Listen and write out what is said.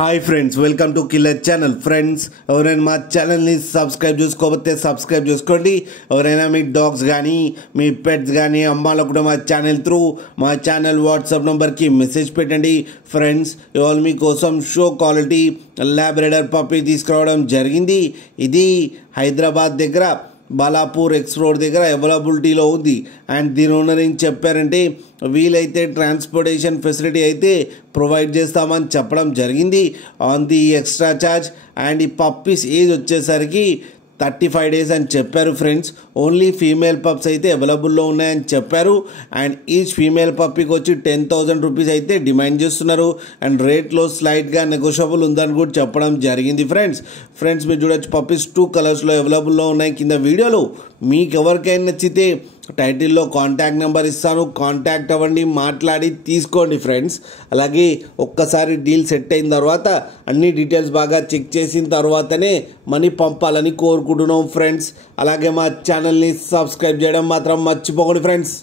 Hi friends, welcome to killer channel. Friends, ఎవరైనా మా ఛానల్ని సబ్స్క్రైబ్ చేసుకోకపోతే సబ్స్క్రైబ్ చేసుకోండి. ఎవరైనా మీ డాగ్స్ కానీ మీ పెట్స్ కానీ అమ్మాలకు కూడా మా ఛానల్ త్రూ మా ఛానల్ వాట్సాప్ నెంబర్కి మెసేజ్ పెట్టండి. ఫ్రెండ్స్, ఇవాళ మీకోసం షో క్వాలిటీ లాబ్రాడర్ పప్పీ తీసుకురావడం జరిగింది. ఇది హైదరాబాద్ దగ్గర బాలాపూర్ ఎక్స్ రోడ్ దగ్గర అవైలబిలిటీలో ఉంది. అండ్ దీని ఓనర్ ఏం చెప్పారంటే, వీలైతే ట్రాన్స్పోర్టేషన్ ఫెసిలిటీ అయితే ప్రొవైడ్ చేస్తామని చెప్పడం జరిగింది on the extra charge. And ఈ పప్పీస్ ఏజ్ వచ్చేసరికి 35 days అని చెప్పారు. ఫ్రెండ్స్, ఓన్లీ ఫీమేల్ పప్స్ అయితే అవైలబుల్లో ఉన్నాయని చెప్పారు. అండ్ ఈచ్ ఫీమేల్ పప్పీకి వచ్చి 10,000 రూపీస్ అయితే డిమాండ్ చేస్తున్నారు. అండ్ రేట్లో స్లైట్గా నెగోషియబుల్ ఉందని కూడా చెప్పడం జరిగింది. ఫ్రెండ్స్ మీరు చూడొచ్చు, పప్పీస్ 2 కలర్స్లో అవైలబుల్లో ఉన్నాయి. కింద వీడియోలో మీకు ఎవరికైనా నచ్చితే టైటిల్లో కాంటాక్ట్ నెంబర్ ఇస్తాను, కాంటాక్ట్ అవ్వండి, మాట్లాడి తీసుకోండి. ఫ్రెండ్స్, అలాగే ఒక్కసారి డీల్ సెట్ అయిన తర్వాత అన్ని డీటెయిల్స్ బాగా చెక్ చేసిన తర్వాతనే మనీ పంపాలని కోరుకుంటున్నాం. ఫ్రెండ్స్, అలాగే మా ఛానల్ని సబ్స్క్రైబ్ చేయడం మాత్రం మర్చిపోకండి. ఫ్రెండ్స్.